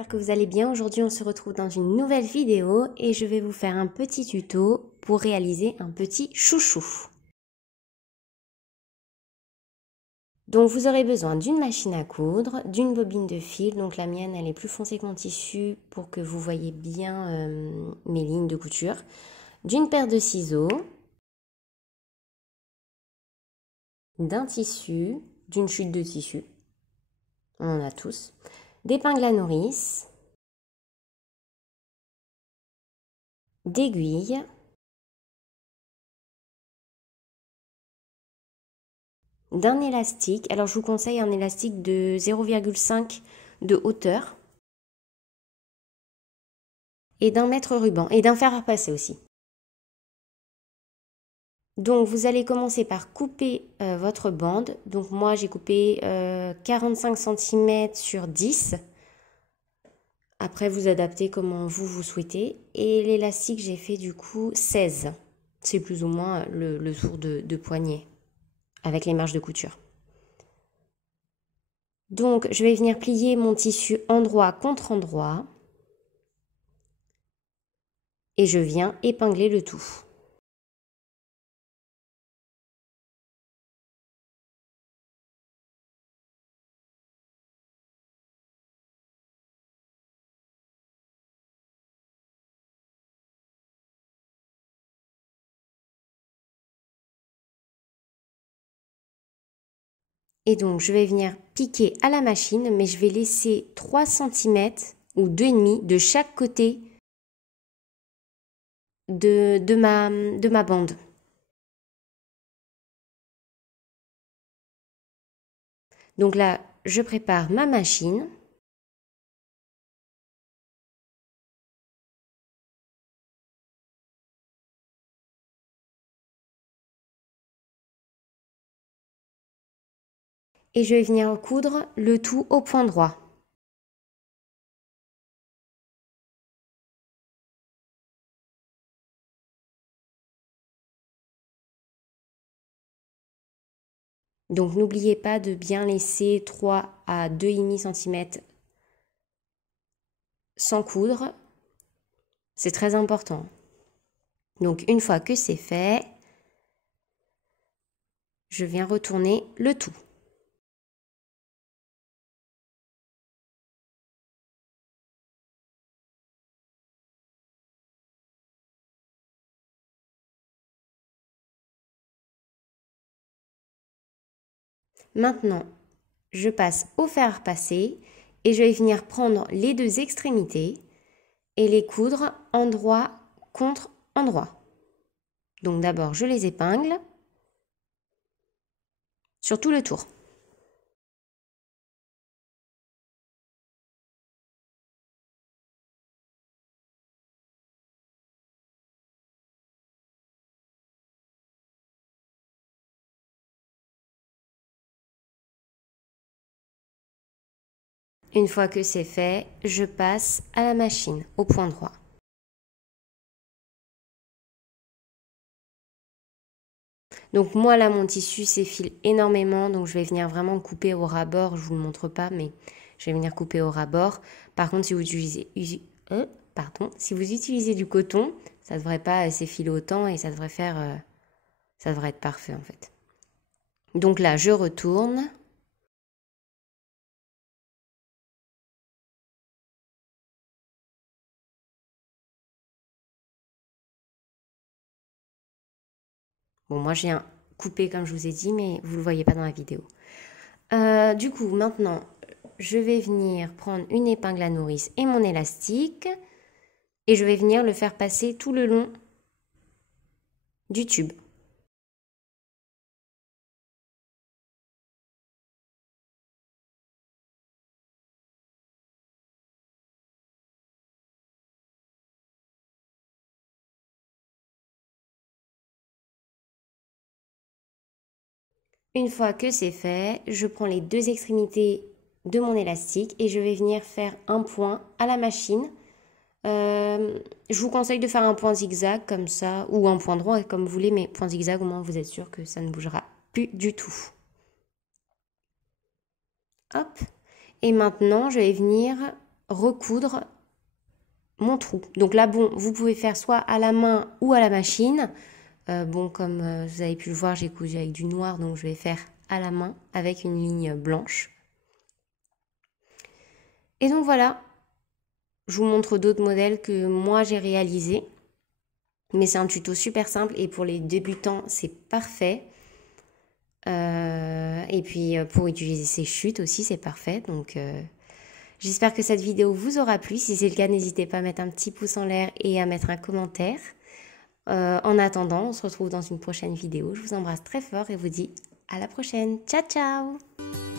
J'espère que vous allez bien. Aujourd'hui, on se retrouve dans une nouvelle vidéo et je vais vous faire un petit tuto pour réaliser un petit chouchou. Donc, vous aurez besoin d'une machine à coudre, d'une bobine de fil. Donc, la mienne, elle est plus foncée que mon tissu pour que vous voyez bien mes lignes de couture. D'une paire de ciseaux, d'un tissu, d'une chute de tissu. On en a tous. D'épingles à nourrice. D'aiguilles, d'un élastique. Alors je vous conseille un élastique de 0,5 de hauteur et d'un mètre ruban et d'un fer à repasser aussi. Donc vous allez commencer par couper votre bande. Donc moi j'ai coupé 45 cm sur 10. Après vous adaptez comment vous souhaitez. Et l'élastique j'ai fait du coup 16. C'est plus ou moins le tour de poignet avec les marges de couture. Donc je vais venir plier mon tissu endroit contre endroit. Et je viens épingler le tout. Et donc, je vais venir piquer à la machine, mais je vais laisser 3 cm ou 2,5 de chaque côté de ma bande. Donc là, je prépare ma machine. Et je vais venir coudre le tout au point droit. Donc n'oubliez pas de bien laisser 3 à 2,5 cm sans coudre. C'est très important. Donc une fois que c'est fait, je viens retourner le tout. Maintenant, je passe au fer à repasser et je vais venir prendre les deux extrémités et les coudre endroit contre endroit. Donc d'abord, je les épingle sur tout le tour. Une fois que c'est fait, je passe à la machine, au point droit. Donc moi là, mon tissu s'effile énormément, donc je vais venir vraiment couper au ras-bord. Je vous le montre pas, mais je vais venir couper au ras-bord. Par contre, si vous utilisez du coton, ça ne devrait pas s'effiler autant et ça devrait être parfait en fait. Donc là, je retourne. Bon, moi, j'ai coupé comme je vous ai dit, mais vous ne le voyez pas dans la vidéo. Du coup, maintenant, je vais venir prendre une épingle à nourrice et mon élastique. Et je vais venir le faire passer tout le long du tube. Une fois que c'est fait, je prends les deux extrémités de mon élastique et je vais venir faire un point à la machine. Je vous conseille de faire un point zigzag comme ça, ou un point droit comme vous voulez, mais point zigzag au moins vous êtes sûr que ça ne bougera plus du tout. Hop. Et maintenant je vais venir recoudre mon trou. Donc là, bon, vous pouvez faire soit à la main ou à la machine. Bon, comme vous avez pu le voir, j'ai cousu avec du noir, donc je vais faire à la main avec une ligne blanche. Et donc voilà, je vous montre d'autres modèles que moi j'ai réalisés. Mais c'est un tuto super simple et pour les débutants, c'est parfait. Et puis pour utiliser ces chutes aussi, c'est parfait. Donc j'espère que cette vidéo vous aura plu. Si c'est le cas, n'hésitez pas à mettre un petit pouce en l'air et à mettre un commentaire. En attendant, on se retrouve dans une prochaine vidéo. Je vous embrasse très fort et vous dis à la prochaine. Ciao, ciao!